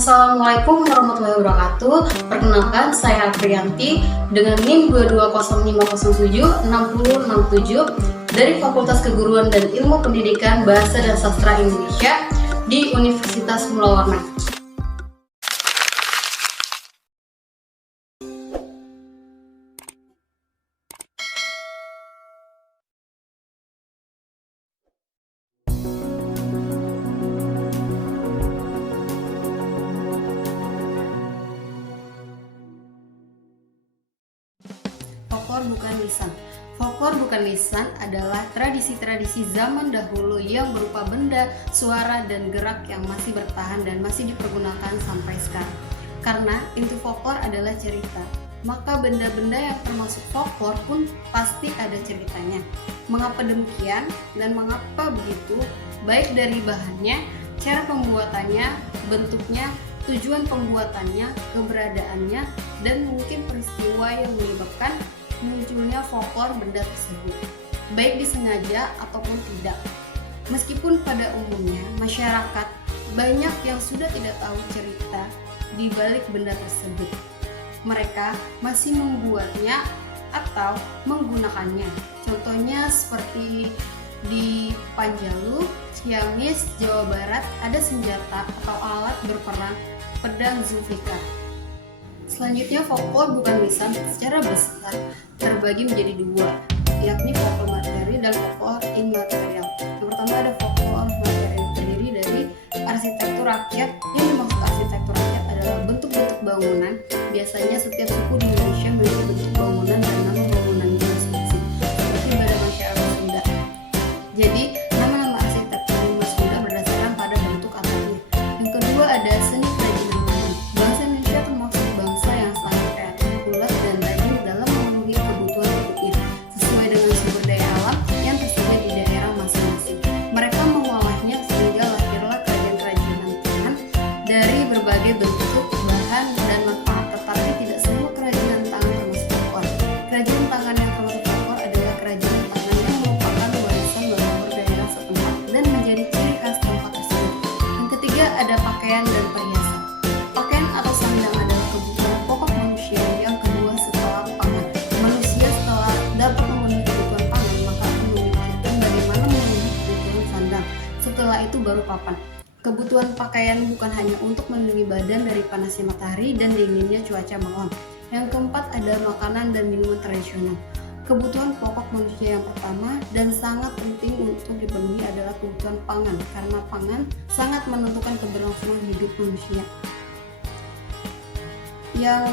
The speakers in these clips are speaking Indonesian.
Assalamualaikum warahmatullahi wabarakatuh. Perkenalkan, saya Aprianti dengan NIM 22050766067 dari Fakultas Keguruan dan Ilmu Pendidikan Bahasa dan Sastra Indonesia di Universitas Mula Warna. Folklor bukan lisan. Folklor bukan lisan adalah tradisi-tradisi zaman dahulu yang berupa benda, suara, dan gerak yang masih bertahan dan masih dipergunakan sampai sekarang. Karena inti folklor adalah cerita, maka benda-benda yang termasuk folklor pun pasti ada ceritanya. Mengapa demikian dan mengapa begitu? Baik dari bahannya, cara pembuatannya, bentuknya, tujuan pembuatannya, keberadaannya, dan mungkin peristiwa yang menyebabkan munculnya folklor benda tersebut, baik disengaja ataupun tidak. Meskipun pada umumnya masyarakat banyak yang sudah tidak tahu cerita di balik benda tersebut, mereka masih membuatnya atau menggunakannya. Contohnya seperti di Panjalu, Ciamis, Jawa Barat ada senjata atau alat berperang pedang Zulfikar. Selanjutnya, folklor bukan lisan secara besar terbagi menjadi dua, yakni folklor materi dan folklor imaterial. Yang pertama ada folklor materi, terdiri dari arsitektur rakyat. Yang dimaksud arsitektur rakyat adalah bentuk-bentuk bangunan. Biasanya setiap suku di Indonesia memiliki bentuk bangunan dan nama bangunannya masing-masing, seperti pada masyarakat Sunda. Jadi, nama-nama arsitektur di Sunda berdasarkan pada bentuk atapnya. Yang kedua ada seni kerajinan tangan. Bangsa Indonesia termasuk bangsa yang sangat kreatif, ulet, dan rajin dalam memenuhi kebutuhan hidupnya sesuai dengan sumber daya alam yang tersedia di daerah masing-masing. Mereka mengolahnya sehingga lahirlah kerajinan tangan dari berbagai bentuk, bahan, dan manfaat. Tetapi tidak semua kerajinan tangan termasuk folklor. Kerajinan tangan yang termasuk folklor adalah kerajinan tangan yang merupakan warisan leluhur daerah setempat dan menjadi ciri khas tempat tersebut. Yang ketiga ada pakaian dan perhiasan. Pakaian atau sandang adalah kebutuhan pokok manusia yang kedua setelah pangan. Manusia setelah dapat memenuhi kebutuhan pangan, maka akan memikirkan bagaimana memenuhi kebutuhan sandang. Setelah itu baru papan. Kebutuhan pakaian bukan hanya untuk melindungi badan dari panasnya matahari dan dinginnya cuaca malam. Yang keempat ada makanan dan minuman tradisional. Kebutuhan pokok manusia yang pertama dan sangat penting untuk dipenuhi adalah kebutuhan pangan, karena pangan sangat menentukan keberlangsungan hidup manusia. Yang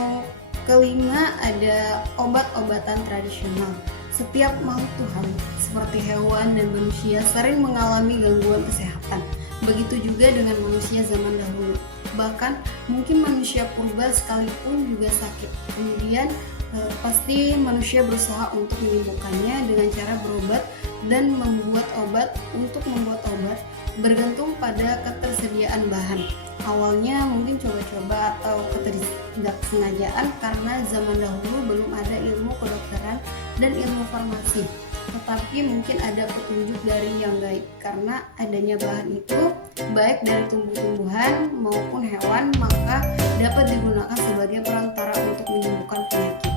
kelima ada obat-obatan tradisional. Setiap makhluk Tuhan seperti hewan dan manusia sering mengalami gangguan kesehatan. Begitu juga dengan manusia zaman dahulu. Bahkan mungkin manusia purba sekalipun juga sakit. Kemudian pasti manusia berusaha untuk menyembuhkannya dengan cara berobat dan membuat obat. Untuk membuat obat bergantung pada ketersediaan bahan. Awalnya mungkin coba-coba atau ketidaksengajaan karena zaman dahulu belum ada ilmu kedokteran dan ilmu farmasi. Tetapi mungkin ada petunjuk dari yang gaib karena adanya bahan itu baik dari tumbuh-tumbuhan maupun hewan, maka dapat digunakan sebagai perantara untuk menyembuhkan penyakit.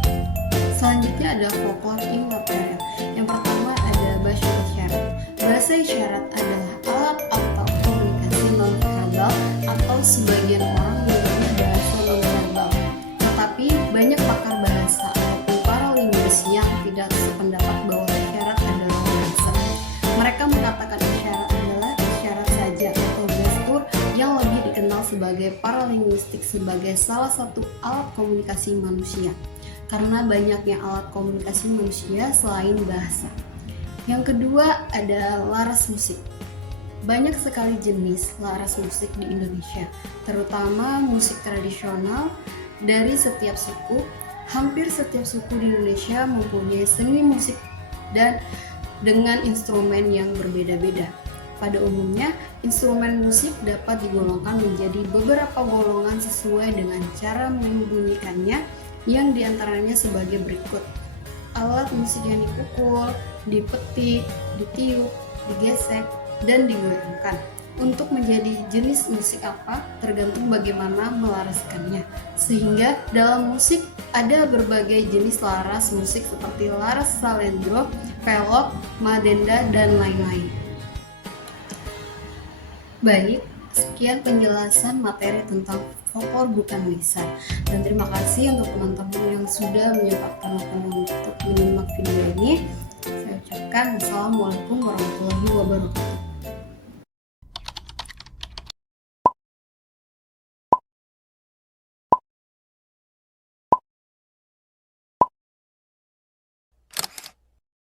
Selanjutnya ada folklor imaterial. Yang pertama ada bahasa isyarat. Bahasa isyarat adalah alat atau komunikasi non-verbal atau sebagian orang menyebutnya bahasa non-verbal. Tetapi banyak pakar bahasa ataupun para linguis yang tidak sependapat bahwa isyarat adalah bahasa. Mereka mengatakan isyarat adalah isyarat saja atau gestur yang lebih dikenal sebagai paralinguistik sebagai salah satu alat komunikasi manusia. Karena banyaknya alat komunikasi manusia selain bahasa. Yang kedua ada laras musik. Banyak sekali jenis laras musik di Indonesia, terutama musik tradisional dari setiap suku. Hampir setiap suku di Indonesia mempunyai seni musik dan dengan instrumen yang berbeda-beda. Pada umumnya, instrumen musik dapat digolongkan menjadi beberapa golongan sesuai dengan cara membunyikannya, yang diantaranya sebagai berikut. Alat musik yang dipukul, dipetik, ditiup, digesek, dan digoyangkan. Untuk menjadi jenis musik apa tergantung bagaimana melaraskannya. Sehingga dalam musik ada berbagai jenis laras musik seperti laras salendro, velok, madenda, dan lain-lain. Baik, sekian penjelasan materi tentang folklor bukan lisan. Dan terima kasih untuk teman-teman yang sudah menyempatkan waktunya untuk menyimak video ini. Saya ucapkan Assalamualaikum warahmatullahi wabarakatuh.